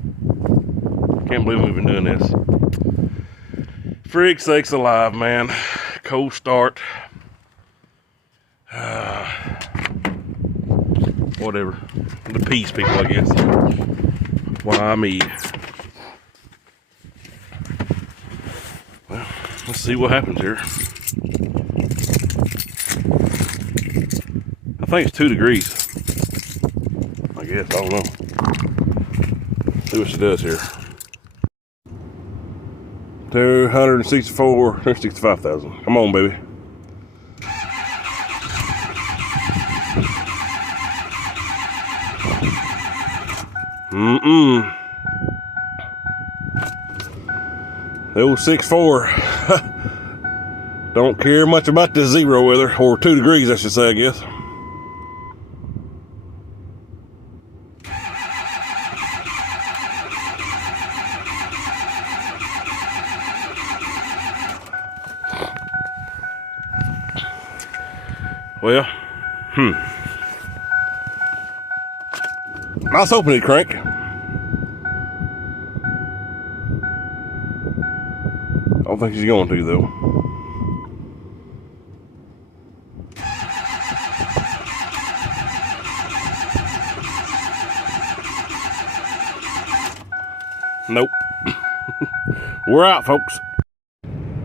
Can't believe we've been doing this. Frig sakes alive, man. Cold start. Whatever. The peace people, I guess. Why me? Well, let's see what happens here. I think it's 2 degrees. I guess, I don't know. See what she does here. 265,000. Come on, baby. The old 6.4. Don't care much about this zero weather, or 2 degrees, I should say, I guess. Well, I was hoping it'd crank. I don't think she's going to, though. Nope. We're out, folks.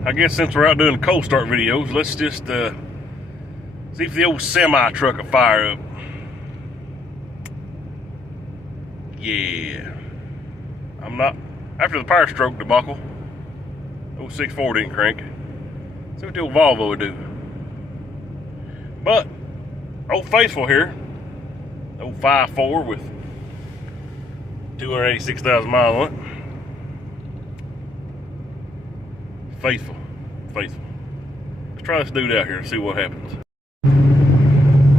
I guess since we're out doing cold start videos, let's just see if the old semi truck will fire up. Yeah. I'm not, after the power stroke debacle, old 6.4 didn't crank. See what the old Volvo would do. But, old Faithful here, old 5.4 with 286,000 miles on it. Faithful. Let's try this dude out here and see what happens.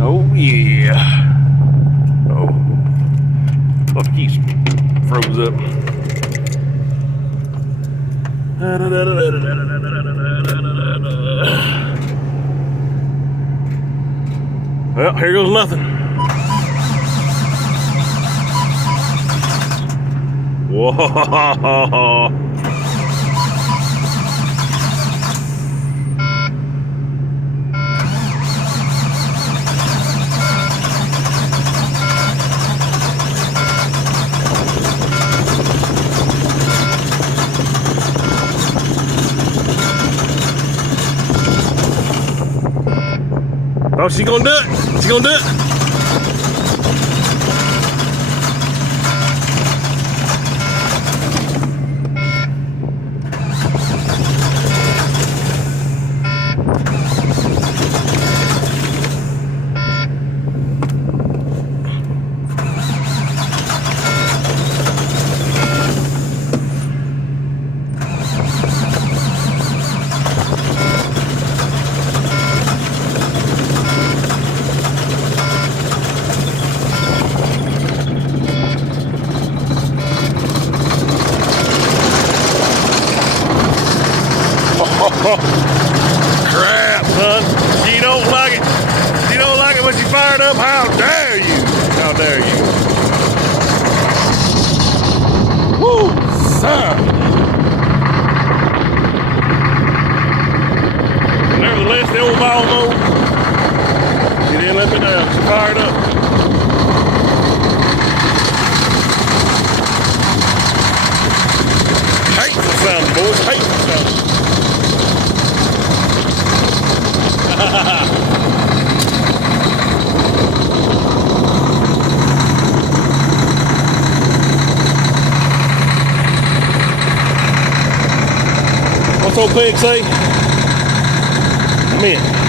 Oh yeah. Oh. Look, he's froze up. Well, here goes nothing. Whoa. Oh, she's gonna do it. She's gonna do it. Crap, son. She don't like it. She don't like it when she fired up. How dare you? How dare you? Woo, son. Nevertheless, the old Volvo, she didn't let me down. She fired up. Hateful sounding, boys. Hateful sounding. What's old pig say? I'm in.